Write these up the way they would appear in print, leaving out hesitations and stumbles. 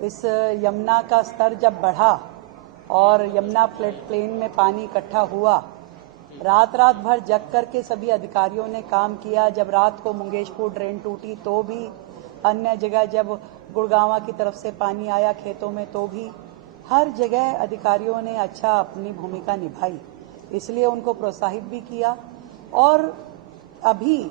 इस यमुना का स्तर जब बढ़ा और यमुना प्लेन में पानी इकट्ठा हुआ, रात भर जग करके सभी अधिकारियों ने काम किया। जब रात को मुंगेशपुर ड्रेन टूटी तो भी, अन्य जगह जब गुड़गांवा की तरफ से पानी आया खेतों में तो भी, हर जगह अधिकारियों ने अच्छा अपनी भूमिका निभाई, इसलिए उनको प्रोत्साहित भी किया। और अभी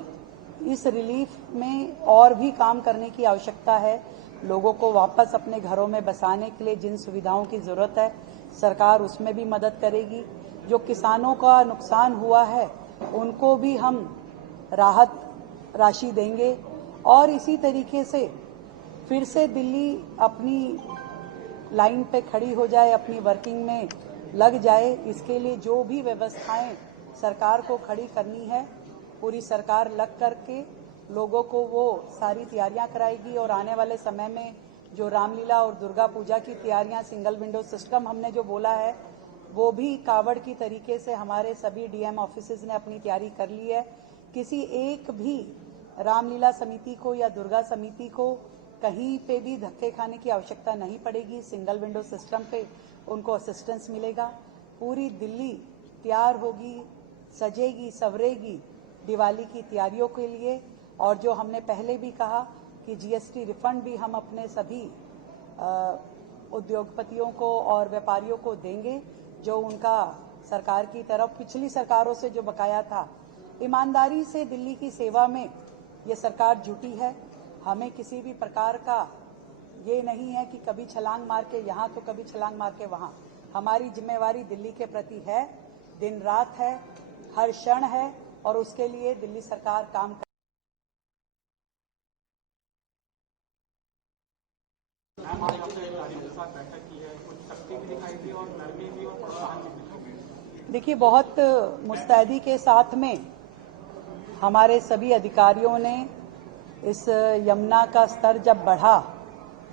इस रिलीफ में और भी काम करने की आवश्यकता है। लोगों को वापस अपने घरों में बसाने के लिए जिन सुविधाओं की जरूरत है, सरकार उसमें भी मदद करेगी। जो किसानों का नुकसान हुआ है उनको भी हम राहत राशि देंगे। और इसी तरीके से फिर से दिल्ली अपनी लाइन पे खड़ी हो जाए, अपनी वर्किंग में लग जाए, इसके लिए जो भी व्यवस्थाएं सरकार को खड़ी करनी है, पूरी सरकार लग करके लोगों को वो सारी तैयारियां कराएगी। और आने वाले समय में जो रामलीला और दुर्गा पूजा की तैयारियां, सिंगल विंडो सिस्टम हमने जो बोला है, वो भी कावड़ की तरीके से हमारे सभी डीएम ऑफिसेज ने अपनी तैयारी कर ली है। किसी एक भी रामलीला समिति को या दुर्गा समिति को कहीं पे भी धक्के खाने की आवश्यकता नहीं पड़ेगी। सिंगल विंडो सिस्टम पे उनको असिस्टेंस मिलेगा। पूरी दिल्ली तैयार होगी, सजेगी, संवरेगी दिवाली की तैयारियों के लिए। और जो हमने पहले भी कहा कि जीएसटी रिफंड भी हम अपने सभी उद्योगपतियों को और व्यापारियों को देंगे, जो उनका सरकार की तरफ पिछली सरकारों से जो बकाया था। ईमानदारी से दिल्ली की सेवा में ये सरकार जुटी है। हमें किसी भी प्रकार का ये नहीं है कि कभी छलांग मार के यहाँ तो कभी छलांग मार के वहाँ। हमारी जिम्मेवारी दिल्ली के प्रति है, दिन रात है, हर क्षण है, और उसके लिए दिल्ली सरकार काम कर। देखिए, बहुत मुस्तैदी के साथ में हमारे सभी अधिकारियों ने इस यमुना का स्तर जब बढ़ा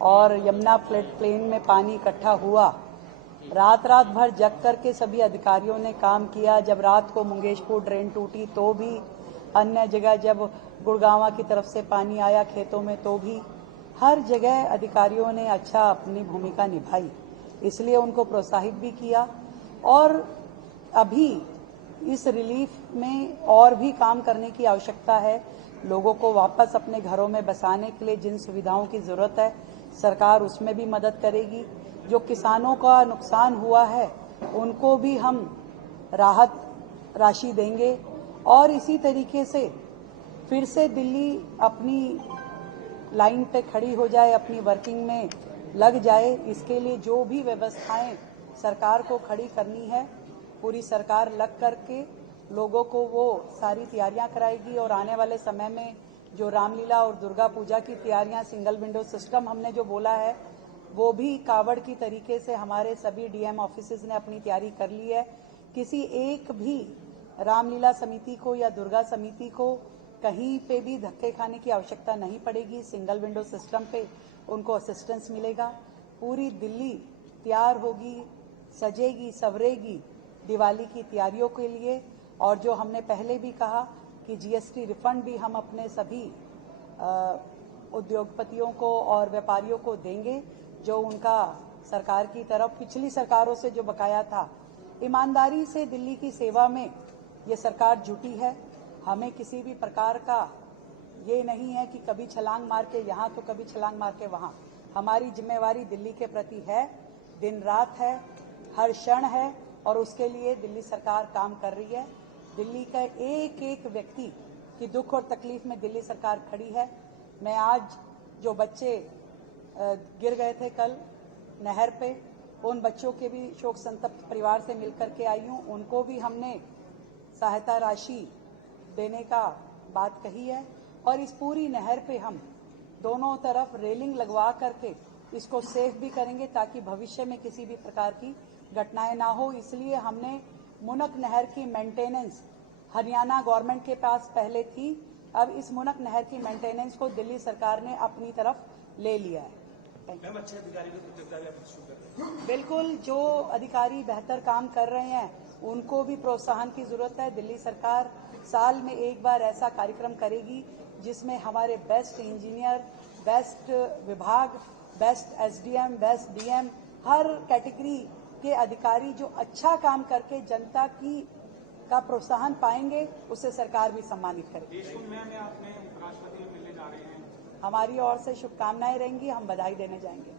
और यमुना प्लेन में पानी इकट्ठा हुआ, रात भर जग करके सभी अधिकारियों ने काम किया। जब रात को मुंगेशपुर ड्रेन टूटी तो भी, अन्य जगह जब गुड़गांवा की तरफ से पानी आया खेतों में तो भी, हर जगह अधिकारियों ने अच्छा अपनी भूमिका निभाई, इसलिए उनको प्रोत्साहित भी किया। और अभी इस रिलीफ में और भी काम करने की आवश्यकता है। लोगों को वापस अपने घरों में बसाने के लिए जिन सुविधाओं की जरूरत है, सरकार उसमें भी मदद करेगी। जो किसानों का नुकसान हुआ है उनको भी हम राहत राशि देंगे। और इसी तरीके से फिर से दिल्ली अपनी लाइन पे खड़ी हो जाए, अपनी वर्किंग में लग जाए, इसके लिए जो भी व्यवस्थाएं सरकार को खड़ी करनी है, पूरी सरकार लग करके लोगों को वो सारी तैयारियां कराएगी। और आने वाले समय में जो रामलीला और दुर्गा पूजा की तैयारियां, सिंगल विंडो सिस्टम हमने जो बोला है, वो भी कावड़ की तरीके से हमारे सभी डीएम ऑफिसेज ने अपनी तैयारी कर ली है। किसी एक भी रामलीला समिति को या दुर्गा समिति को कहीं पे भी धक्के खाने की आवश्यकता नहीं पड़ेगी। सिंगल विंडो सिस्टम पे उनको असिस्टेंस मिलेगा। पूरी दिल्ली तैयार होगी, सजेगी, संवरेगी दिवाली की तैयारियों के लिए। और जो हमने पहले भी कहा कि जीएसटी रिफंड भी हम अपने सभी उद्योगपतियों को और व्यापारियों को देंगे, जो उनका सरकार की तरफ पिछली सरकारों से जो बकाया था। ईमानदारी से दिल्ली की सेवा में ये सरकार जुटी है। हमें किसी भी प्रकार का ये नहीं है कि कभी छलांग मार के यहाँ तो कभी छलांग मार के वहाँ। हमारी जिम्मेवारी दिल्ली के प्रति है, दिन रात है, हर क्षण है, और उसके लिए दिल्ली सरकार काम कर रही है। दिल्ली का एक एक व्यक्ति की दुख और तकलीफ में दिल्ली सरकार खड़ी है। मैं आज जो बच्चे गिर गए थे कल नहर पे, उन बच्चों के भी शोक संतप्त परिवार से मिलकर के आई हूँ। उनको भी हमने सहायता राशि देने का बात कही है। और इस पूरी नहर पे हम दोनों तरफ रेलिंग लगवा करके इसको सेफ भी करेंगे, ताकि भविष्य में किसी भी प्रकार की घटनाएं ना हो। इसलिए हमने मुनक नहर की मेंटेनेंस हरियाणा गवर्नमेंट के पास पहले थी, अब इस मुनक नहर की मेंटेनेंस को दिल्ली सरकार ने अपनी तरफ ले लिया है। अच्छे अधिकारी बिल्कुल, जो अधिकारी बेहतर काम कर रहे हैं उनको भी प्रोत्साहन की जरूरत है। दिल्ली सरकार साल में एक बार ऐसा कार्यक्रम करेगी जिसमें हमारे बेस्ट इंजीनियर, बेस्ट विभाग बेस्ट एसडीएम, बेस्ट डीएम, हर कैटेगरी के अधिकारी जो अच्छा काम करके जनता की का प्रोत्साहन पाएंगे, उससे सरकार भी सम्मानित करेगी। देशकुंड में आपने उपराष्ट्रपति मिलने जा रहे हैं, हमारी ओर से शुभकामनाएं रहेंगी, हम बधाई देने जाएंगे।